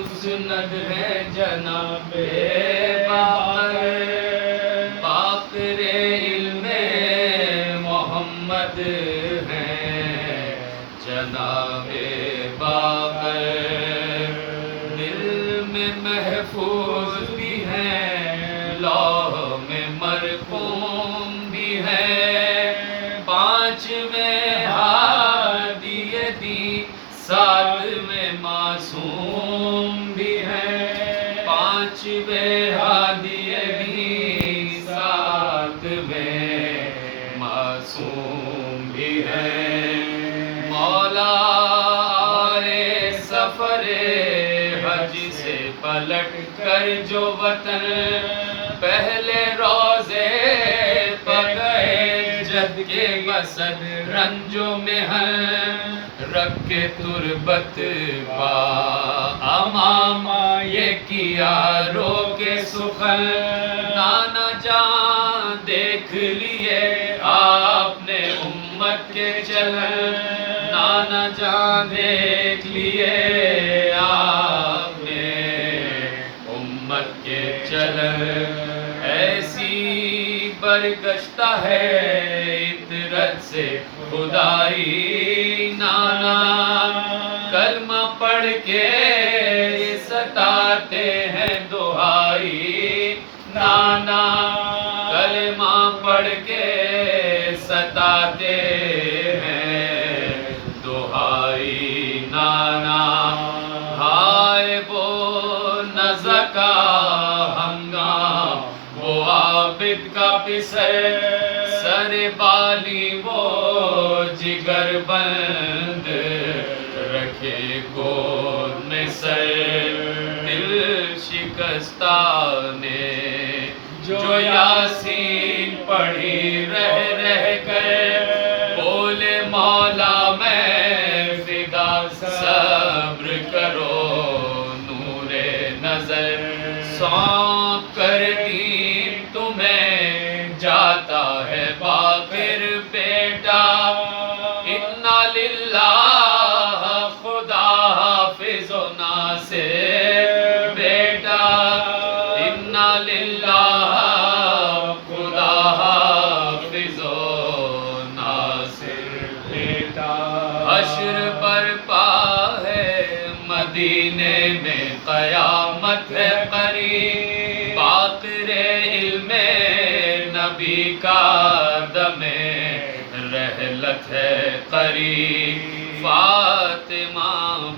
مسند ہے جناب باقر، باقر علم محمد ہیں جناب باقر، دل میں محفوظ بھی ہیں، لوح میں مرقوم بھی ہے، پانچویں ہادی دین، ساتویں معصوم بھی ہے، پانچویں ہادی دین، ساتویں معصوم بھی ہے۔ مولا آئے سفر حج سے پلٹ کر جو وطن، پہلے روزے پگئے جد کے مسد رنجو میں ہیں، رکھ کے تربت پا امام یہ کیا رو کے سخن، نانا جان دیکھ لیے آپ نے امت کے چلن، نانا جان دیکھ لیے آپ نے امت کے چلن، ایسی برگشتہ ہے عطرت سے خدائی، نانا کلمہ پڑھ کے ستاتے ہیں دہائی، نانا کلمہ پڑھ کے ستاتے ہیں دہائی، نانا ہائے وہ نزع کا ہنگام، وہ عابد کا پسر، سر بالی وہ جگر بند، رکھے گود میں سر، دل شکستہ نے جو یاسین پڑھی رہ رہ کر، بولے مولا میں فدا، صبر کرو نور نظر، سونپ کر دین تمہیں جاتا ہے باقر بیٹا، انا للہ خدا حافظ و ناصر بیٹا، انا للہ خدا حافظ و ناصر بیٹا۔ حشر برپا ہے مدینے میں، قیامت ہے قریب، باقر علم نبی کا دم رحلت ہے قریب، فاطمہ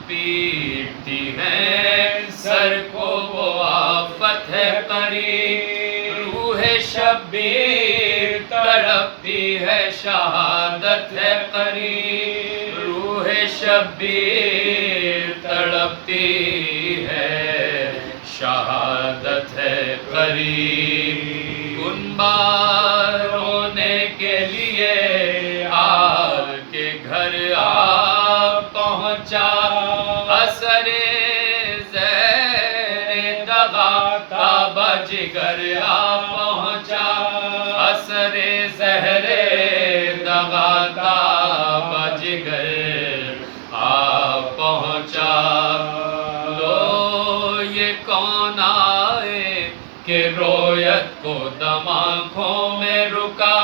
پیٹتی ہے سر کو وہ آفت ہے قریب، روح شبیر تڑپتی ہے شہادت ہے قریب، روح شبیر تڑپتی ہے شہادت ہے قریب، کنبہ رونے کے لیے آل کے گھر آ پہنچا، اثر زہر دغا تابہ جگر آ پہنچا، اثر زہر دغا تابہ جگر آ پہنچا، لو یہ کون آئے کہ رویت کو دم آنکھوں میں رکا،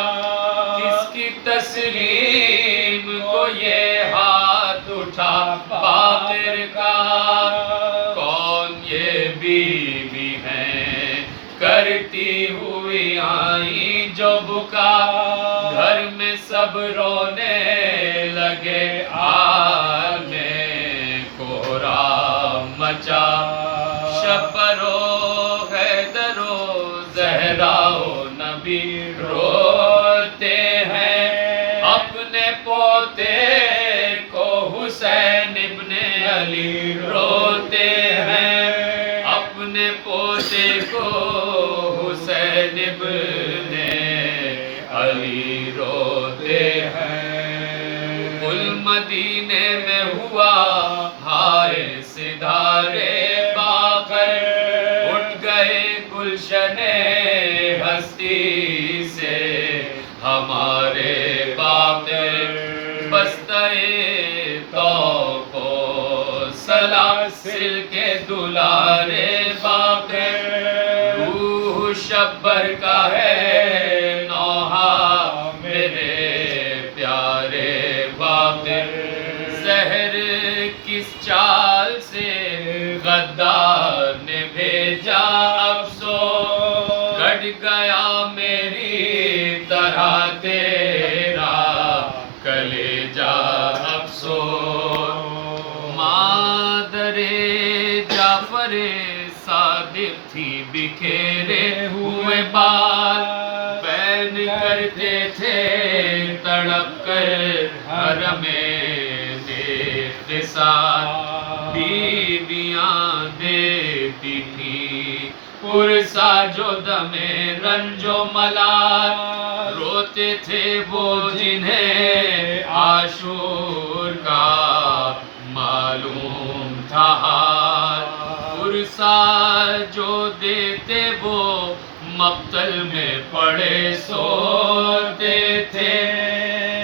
کس کی تسلیم کو یہ ہاتھ اٹھا باقر کا، کون یہ بیوی ہیں کرتی ہوئی آئیں جو بکا، گھر میں سب رونے لگے آل میں کوہرام مچا، شبرو زہراؤ نبی روتے ہیں، اپنے پوتے کو حسین ابن علی روتے ہیں، اپنے پوتے کو حسین ابن علی روتے ہیں، کل مدینے میں ہوا ہائے سدھارے باقر، اٹھ گئے گلشن ہستی سے ہمارے باقر، بستہ توق و سلاسل کے دلارے باپ روح شبر کا ہے نوحہ میرے پیارے باپ زہر کس چال سے غدار نے بھیجا افسوس کٹ گیا میری طرح تیرا کلیجہ افسوس مادر جعفر صادق تھی بکھیرے ہوئے بال بین کرتے تھے تڑپ کر حرم اقتصاد بیویاں دیتی تھی پرسا جو دم رنج و ملال روتے تھے وہ جنہیں عاشور کا معلوم تھا حال پرسا جو دیتے وہ مقتل میں پڑے سوتے تھے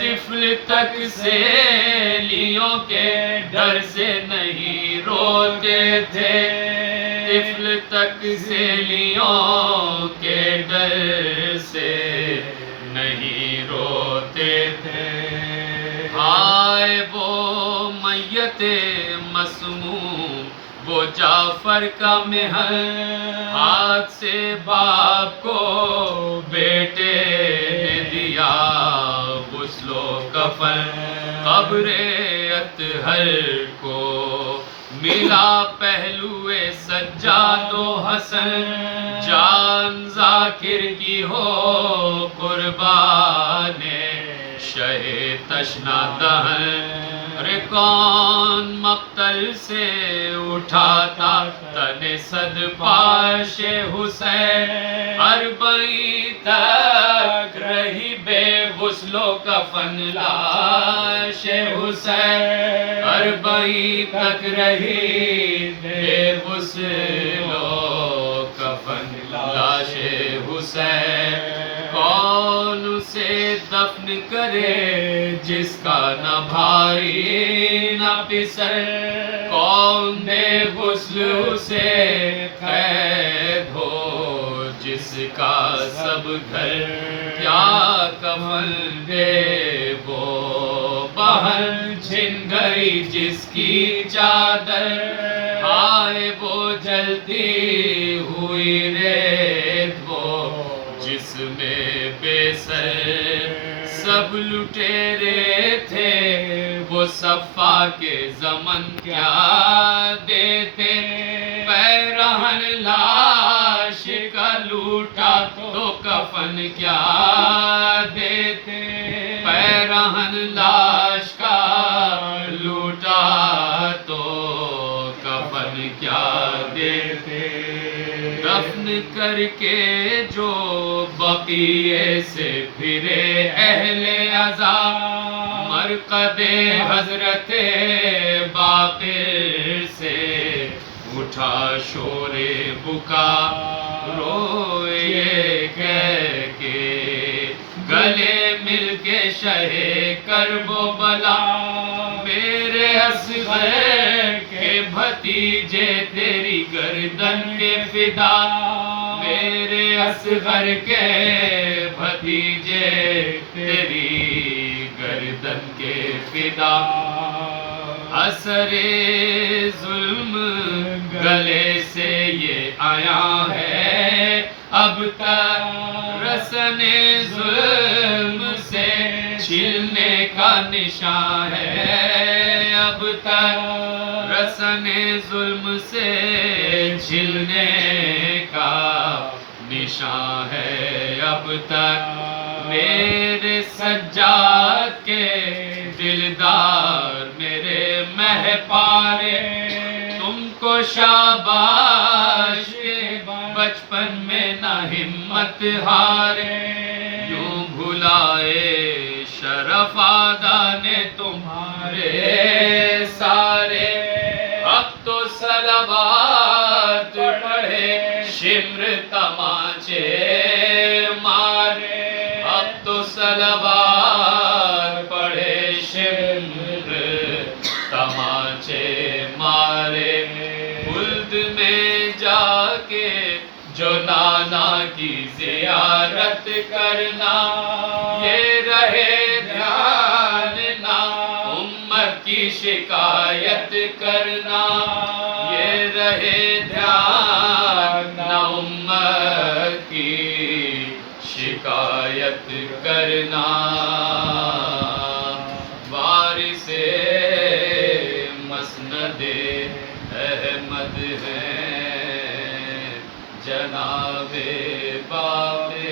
طفل تک سیلیوں کے ڈر سے نہیں روتے تھے طفل تک سیلیوں کے ڈر سے نہیں روتے تھے ہائے وہ میت مسموم وہ جعفر کا محل ہاتھ سے باپ کو بیٹے نے دیا غسل و کفن قبر اطہر کو ملا پہلو سجاد و حسن جان ذاکر کی ہو قربان شہ تشنا دہن ارے کون مقتل سے اٹھاتا تن صد پاش حسین اربعین تک رہی بے غسل و کفن لاش حسین اربعین تک رہی بے غسل و کفن لاش حسین کون اسے دفن کرے جس کا نہ بھائی نہ پسر کون دے غسل اسے قید ہو جس کا سب گھر کیا کفن دے وہ بہن چھن گئی جس کی چادر ہائے وہ جلتی ہوئی ریت وہ جس میں بے سر سب لٹیرے تھے وہ صفا کے زمن کیا دیتے پیرہن لاش کا لوٹا تو کفن کیا دیتے پیرہن لاش کا لوٹا تو کفن کیا دیتے دفن کر کے جو بقیے سے پھرے اہل عزا مرقد حضرت باقر سے اٹھا شور بکا روئے کہہ کے گلے مل کے شہ کرب و بلا میرے اصغر کے بھتیجے تیری گردن کے فدا میرے اصغر کے بھتیجے تیری گردن کے فدا اثر ظلم گلے سے یہ آیا ہے اب تک رسن ظلم سے چھلنے کا نشان ہے اب تک رسن ظلم سے چھلنے کا نشان ہے اب تک میرے سجاد کے دلدار میرے مہ پارے تم کو شاباش کے بچپن میں نہ ہمت ہارے یوں بھلائے شرف آدھا نے تمہارے سارے اب تو صلوات پڑھے شمر تماچے مارے اب تو صلوات پڑھے شمر تماچے مارے مولانا کی زیارت کرنا، یہ رہے دھیان نہ امت کی شکایت کرنا، یہ رہے دھیان نہ امت کی شکایت کرنا۔ وارث مسند احمد ہیں جناب باپ